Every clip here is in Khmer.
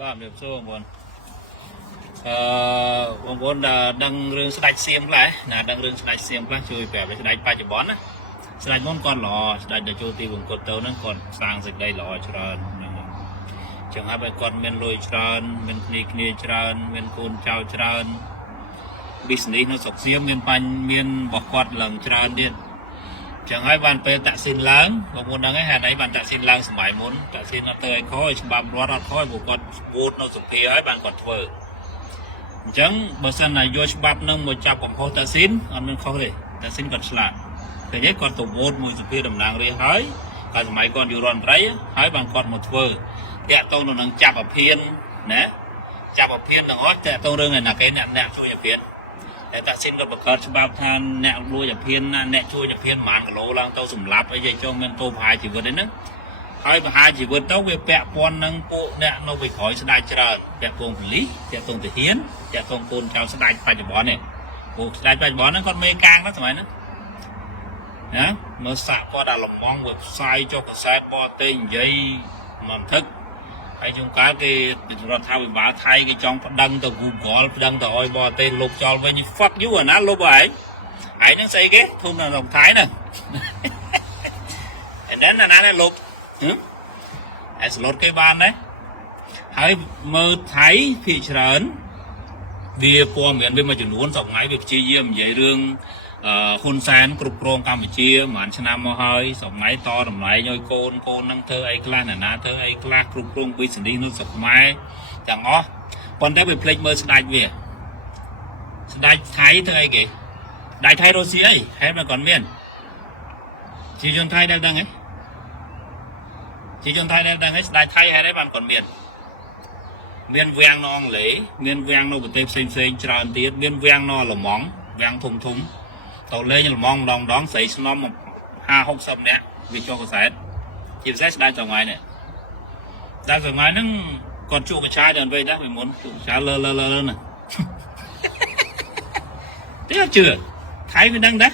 បាទជំរាបសួរបងប្អូនបងប្អូនដឹងរឿងស្ដេចសៀមខ្លះណាដឹងរឿងស្ដេចសៀមខ្លះជួយប្រាប់ស្ដេចបច្ចុប្បន្នណាស្ដេចមុនគាត់ល្អស្ដេចដែលចូលទីវង្គតទៅហ្នឹងគាត់សាងសេចក្តីល្អច្រើនហ្នឹងចឹងហើយគាត់មានលុយច្រើនមានគ្នាច្រើនមានកូនចៅច្រើន business នៅស្រុកសៀមមានរបស់គាត់ឡើងច្រើនទៀតចឹងហើយបានពេលតាក់ស៊ីនឡើងបងប្អូនដឹងហើយហេតុអីបានតាក់ស៊ីនឡើងសម័យមុនតាក់ស៊ីនអត់ទៅឲ្យខយច្បាប់រដ្ឋអត់ខយព្រោះគាត់វោតនៅសភាហើយបានគាត់ធ្វើអញ្ចឹងបើសិនណាយកច្បាប់នឹងមកចាប់កំហុសតាក់ស៊ីនអត់មានខុសទេតាក់ស៊ីនគាត់ឆ្លាតឃើញទេគាត់ទៅវោតមួយសភាតំណាងរាស្ត្រហើយកាលសម័យគាត់យុរដ្ឋមន្ត្រីហើយបានគាត់មកធ្វើតាក់ទងនឹងចាប់អភិនណាចាប់អភិនទាំងអស់តាក់ទងរឿងឯណាគេអ្នកជួយអភិនតែតាក់ស៊ីនគាត់បង្កើតច្បាប់ថាអ្នកលួចអភិនអ្នកជួយអភិនប្រហែលគីឡូឡើងទៅសម្លាប់អីចុះមានទោសប្រហារជីវិតអីហ្នឹងហើយប្រហារជីវិតទៅវាពាក់ព័ន្ធនឹងពួកអ្នកនៅពីក្រោយស្ដេចច្រើនពាក់ព័ន្ធប៉ូលីសពាក់ព័ន្ធទាហានពាក់ព័ន្ធកូនចៅស្ដេចបច្ចុប្បន្ននេះពួកស្ដេចបច្ចុប្បន្នហ្នឹងគាត់មេកាងណាសម័យហ្នឹងណាមើលសាក់គាត់អាលំងវាផ្សាយចុះកសែតបរទេសនិយាយមិនថឹកហើយជួនកាលគេរដ្ឋាភិបាលថៃគេចង់ប្តឹងទៅ Google ប្តឹងទៅឲ្យបរទេសលុបចោលវិញ fuck you អាណាលុបហើយហើយនឹងស្អីគេធំនៅក្នុងថៃហ្នឹង and then អាណាលុបអាស្លូតគេបានដែរហើយមើលថៃភាគច្រើនវាព័ត៌មានវាមួយចំនួនសប្ងៃវាព្យាយាមនិយាយរឿងហ៊ុនសែនគ្រប់គ្រងកម្ពុជាប្រហែលឆ្នាំមកហើយសប្ងៃតតម្លៃឲ្យកូននឹងធ្វើអីខ្លះណាធ្វើអីខ្លះគ្រប់គ្រង business នៅស្រុកខ្មែរទាំងអស់ប៉ុន្តែវាភ្លេចមើលស្ដេចវាស្ដេចថៃធ្វើអីគេស្ដេចថៃរុស្ស៊ីអីហេតុមិនគាត់មានជាជនថៃដែលដឹងហ៎ជាជនថៃដែលដឹងហ៎ស្ដេចថៃហេតុអីបានគាត់មានវាំងនៅអង់គ្លេសមានវាំងនៅប្រទេសផ្សេងច្រើនទៀតមានវាំងនៅឡម៉ង់វាំងធំទៅលេងលំងម្ដងស្រីស្នំ50-60នាក់វាចុះកសែតជាពិសេសស្ដេចតងៃនេះស្ដេចតងៃហ្នឹងគាត់ជួបកឆាយដល់វិញដែរពីមុនជួបកឆាយលើណាទេអត់ជឿថៃវាដឹងដែរ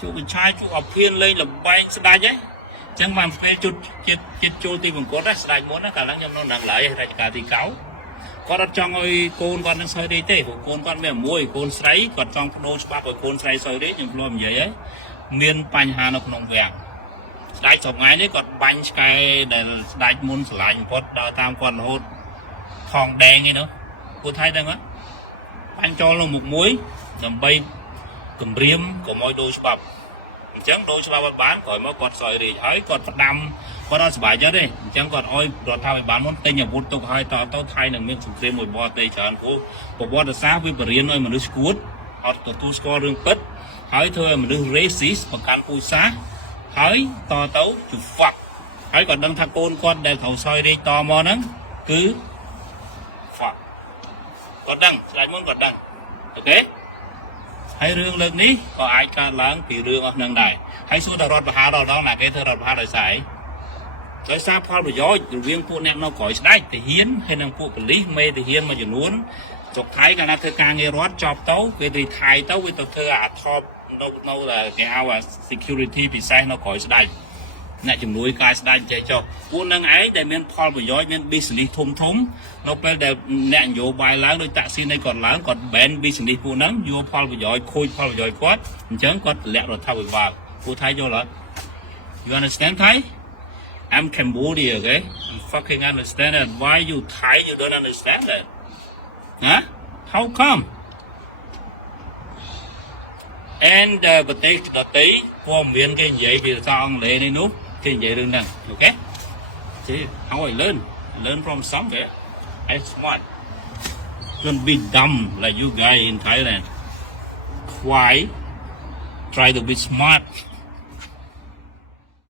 ជួបកឆាយជួបអភិនលេងលបែងស្ដេចហ៎អញ្ចឹងបានពេលជិតចូលទីបង្គត់ស្ដេចមុនណាកាលហ្នឹងខ្ញុំនៅនឹងឡើយរជ្ជកាលទី9គាត់អត់ចង់ឲ្យកូនគាត់នឹងសោយរីទេព្រោះកូនគាត់មានកូនស្រីគាត់ចង់បដូរច្បាប់ឲ្យកូនស្រីសោយរីខ្ញុំធ្លាប់និយាយហើយមានបញ្ហានៅក្នុងវាំងស្ដេចថ្ងៃនេះគាត់បាញ់ឆ្កែដែលស្ដេចមុនឆ្លាញ់បំផុតដល់តាមគាត់រហូតថងដែងឯនោះពួកថៃដឹងហ៎បាញ់ចូលនៅមុខមួយដើម្បីគម្រាមកុំឲ្យដូរច្បាប់អញ្ចឹងដូរច្បាប់អត់បានក្រោយមកគាត់សោយរីហើយគាត់ផ្ដាំគាត់អត់សុបាយចិត្តទេអញ្ចឹងគាត់ឲ្យរដ្ឋាភិបាលមុនទិញអាវុធទុកឲ្យតទៅថៃនឹងមានសង្គ្រាមមួយបរទេសច្រើនព្រោះប្រវត្តិសាស្ត្រវាបរៀនឲ្យមនុស្សស្គួតអត់ទទួលស្គាល់រឿងពិតហើយធ្វើឲ្យមនុស្ស racist បង្កើនពូជសាសន៍ហើយតទៅជា fuck ហើយគាត់ដឹងថាកូនគាត់ដែលត្រូវសោយរាជតមកហ្នឹងគឺ fuck គាត់ដឹងស្ដេចមុនគាត់ដឹងអូខេហើយរឿងលើកនេះក៏អាចកើតឡើងពីរឿងអស់ហ្នឹងដែរហើយសួរតែរដ្ឋបហាដល់ណាគេធ្វើរដ្ឋបហាដោយសារអីដោយសារផលប្រយោជន៍រវាងពួកអ្នកនៅក្រោយស្ដេចទាហានហើយនិងពួកប៉ូលីសមេទាហានមួយចំនួនស្រុកថៃកាលណាធ្វើការងាររដ្ឋចប់ទៅវារីថៃទៅវាទៅធ្វើអាថបនៅគេហៅ security ពិសេសនៅក្រោយស្ដេចអ្នកជំនួយកាយស្ដេចចេះចុះពួកនឹងឯងដែលមានផលប្រយោជន៍មាន business ធំនៅពេលដែលអ្នកនយោបាយឡើងដោយតាក់ស៊ីនៃគាត់ឡើងគាត់ ban business ពួកហ្នឹងយកផលប្រយោជន៍ខូចផលប្រយោជន៍គាត់អញ្ចឹងគាត់លាក់រដ្ឋាភិបាលពួកថៃយល់អត់ You understand Thai I'm Cambodia okay I fucking understand that why you Thai you don't understand that huh how come and ប្រទេសដទៃព័ត៌មានគេនិយាយពីភាសាអង់គ្លេសនេះនោះគេនិយាយរឿងហ្នឹងអូខេ how I learn from somewhere I'm smart don't be dumb like you guys in Thailand why try to be smart